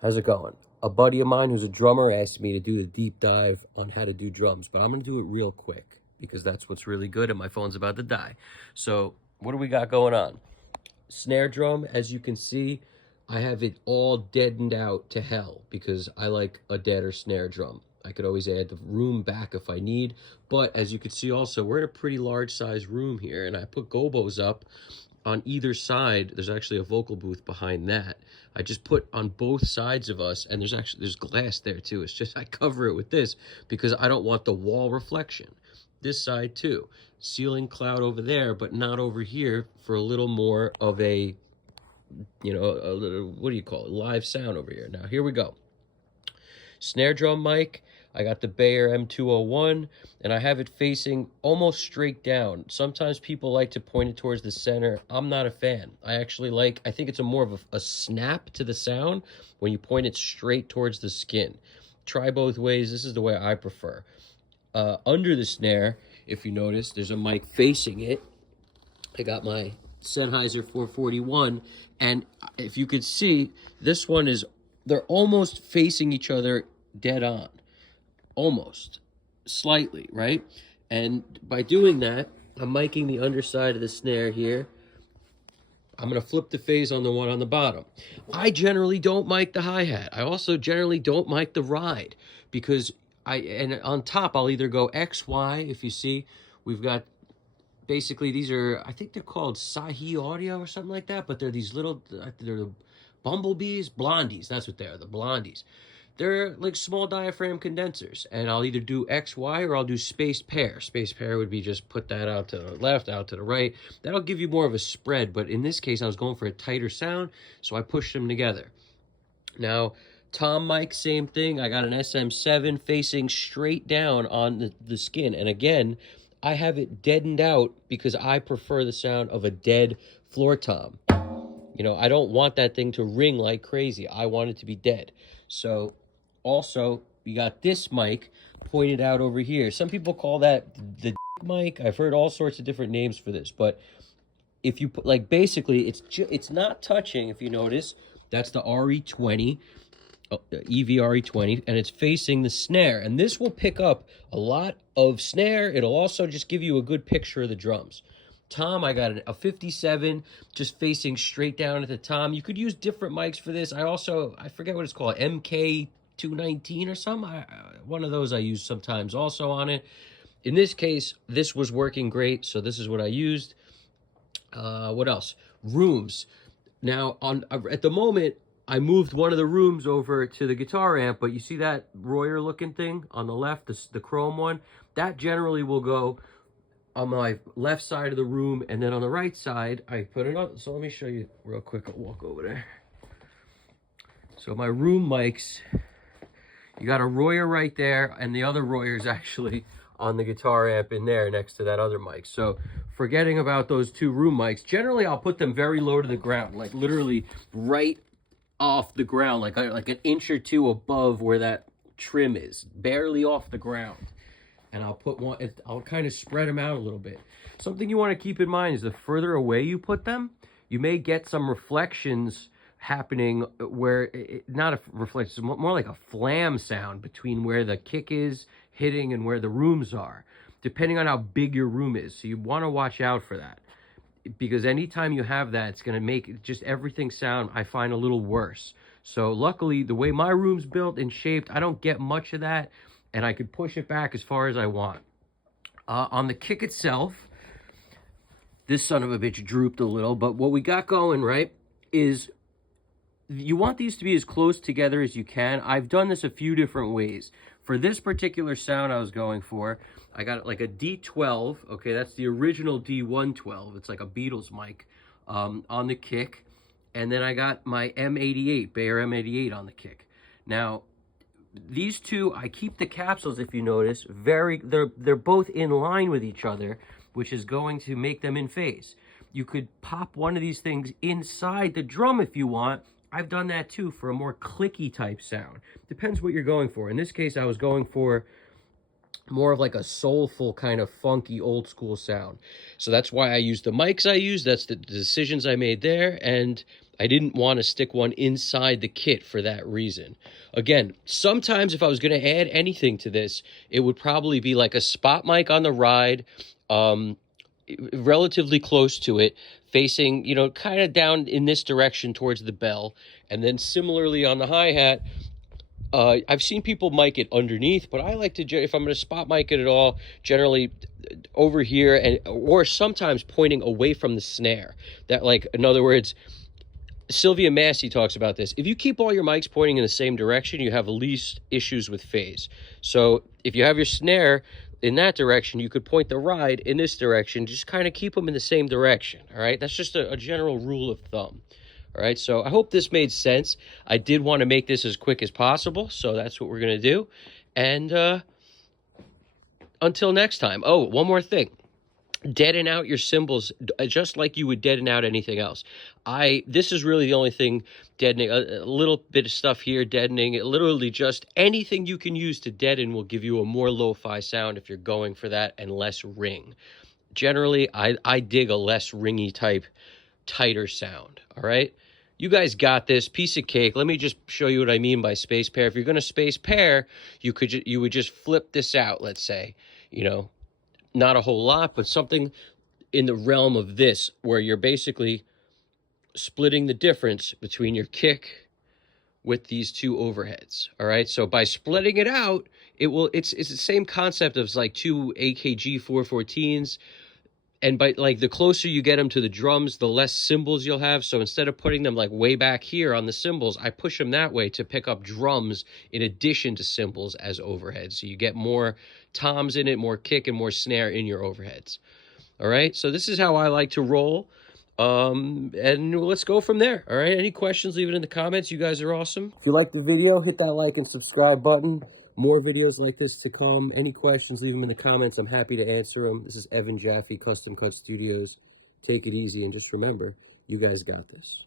How's it going? A buddy of mine who's a drummer asked me to do a deep dive on how to do drums, but I'm going to do it real quick because that's what's really good and my phone's about to die. So, what do we got going on? Snare drum, as you can see, I have it all deadened out to hell because I like a deader snare drum. I could always add the room back if I need, but as you can see also, we're in a pretty large size room here, and I put gobos up on either side. There's actually a vocal booth behind that. I just put on both sides of us, and there's glass there too. It's just I cover it with this because I don't want the wall reflection. This side too, ceiling cloud over there, but not over here for a little more of a, a little, what do you call it, live sound over here. Now here we go. Snare drum mic, I got the Bayer M201, and I have it facing almost straight down. Sometimes people like to point it towards the center. I'm not a fan. I think it's more of a snap to the sound when you point it straight towards the skin. Try both ways. This is the way I prefer. Under the snare, if you notice, there's a mic facing it. I got my Sennheiser 441, and if you could see, this one they're almost facing each other dead on. Almost. Slightly, right? And by doing that, I'm miking the underside of the snare here. I'm going to flip the phase on the one on the bottom. I generally don't mic the hi-hat. I also generally don't mic the ride because and on top, I'll either go X, Y. If you see, we've got basically, these are, I think they're called Sahi Audio or something like that, but they're these little, they're the bumblebees, blondies, that's what they are, the blondies. They're like small diaphragm condensers, and I'll either do X, Y, or I'll do spaced pair. Spaced pair would be just put that out to the left, out to the right. That'll give you more of a spread, but in this case, I was going for a tighter sound, so I pushed them together. Now, Tom mic, same thing. I got an SM7 facing straight down on the skin, and again, I have it deadened out because I prefer the sound of a dead floor tom. I don't want that thing to ring like crazy. I want it to be dead. So, also, we got this mic pointed out over here. Some people call that the mic. I've heard all sorts of different names for this, but if you put, basically, it's not touching, if you notice. That's the RE20. EV-RE20, and it's facing the snare, and this will pick up a lot of snare. It'll also just give you a good picture of the drums. Tom, I got a 57 just facing straight down at the tom. You could use different mics for this. I forget what it's called, MK219 or something. One of those I use sometimes also on it. In this case, this was working great, so this is what I used. What else? Rooms. Now, at the moment, I moved one of the rooms over to the guitar amp, but you see that Royer looking thing on the left, the chrome one? That generally will go on my left side of the room, and then on the right side, I put it on. So let me show you real quick. I'll walk over there. So my room mics, you got a Royer right there, and the other Royer's actually on the guitar amp in there next to that other mic. So forgetting about those two room mics, generally I'll put them very low to the ground, like literally right off the ground, like an inch or two above where that trim is, barely off the ground. And I'll put one, I'll kind of spread them out a little bit. Something you want to keep in mind is the further away you put them, you may get some reflections happening where, not a reflection, more like a flam sound between where the kick is hitting and where the rooms are, depending on how big your room is. So you want to watch out for that, because anytime you have that, it's going to make just everything sound, I find, a little worse. So luckily, the way my room's built and shaped, I don't get much of that, and I could push it back as far as I want. On the kick itself, this son of a bitch drooped a little, but what we got going, right, is you want these to be as close together as you can. I've done this a few different ways. For this particular sound I was going for, I got like a D12. Okay, that's the original D112. It's like a Beatles mic on the kick. And then I got my M88, Bayer M88 on the kick. Now, these two, I keep the capsules, if you notice, they're both in line with each other, which is going to make them in phase. You could pop one of these things inside the drum if you want. I've done that too for a more clicky type sound. Depends what you're going for. In this case, I was going for more of like a soulful kind of funky old school sound. So that's why I used the mics I used. That's the decisions I made there. And I didn't want to stick one inside the kit for that reason. Again, sometimes if I was going to add anything to this, it would probably be like a spot mic on the ride, relatively close to it, facing, you know, kind of down in this direction towards the bell. And then similarly on the hi-hat, I've seen people mic it underneath, but I like to, if I'm going to spot mic it at all, generally over here, and or sometimes pointing away from the snare. That, like, in other words, Sylvia Massey talks about this. If you keep all your mics pointing in the same direction, you have the least issues with phase. So if you have your snare in that direction, you could point the ride in this direction. Just kind of keep them in the same direction, all right? That's just a general rule of thumb, all right? So I hope this made sense. I did want to make this as quick as possible, so that's what we're going to do. And until next time. Oh, one more thing. Deaden out your cymbals just like you would deaden out anything else. This is really the only thing deadening. A little bit of stuff here deadening. Literally just anything you can use to deaden will give you a more lo-fi sound if you're going for that, and less ring. Generally, I dig a less ringy type, tighter sound. All right, you guys got this. Piece of cake. Let me just show you what I mean by space pair. If you're going to space pair, you would just flip this out. Let's say, you know, not a whole lot, but something in the realm of this, where you're basically splitting the difference between your kick with these two overheads. All right, so by splitting it out, it's the same concept of like two AKG 414s. And by, like, the closer you get them to the drums, the less cymbals you'll have. So instead of putting them like way back here on the cymbals, I push them that way to pick up drums in addition to cymbals as overheads. So you get more toms in it, more kick and more snare in your overheads. All right, so this is how I like to roll. And let's go from there. All right, any questions, leave it in the comments. You guys are awesome. If you like the video, hit that like and subscribe button. More videos like this to come. Any questions, leave them in the comments. I'm happy to answer them. This is Evan Jaffe, Custom Cut Studios. Take it easy, and just remember, you guys got this.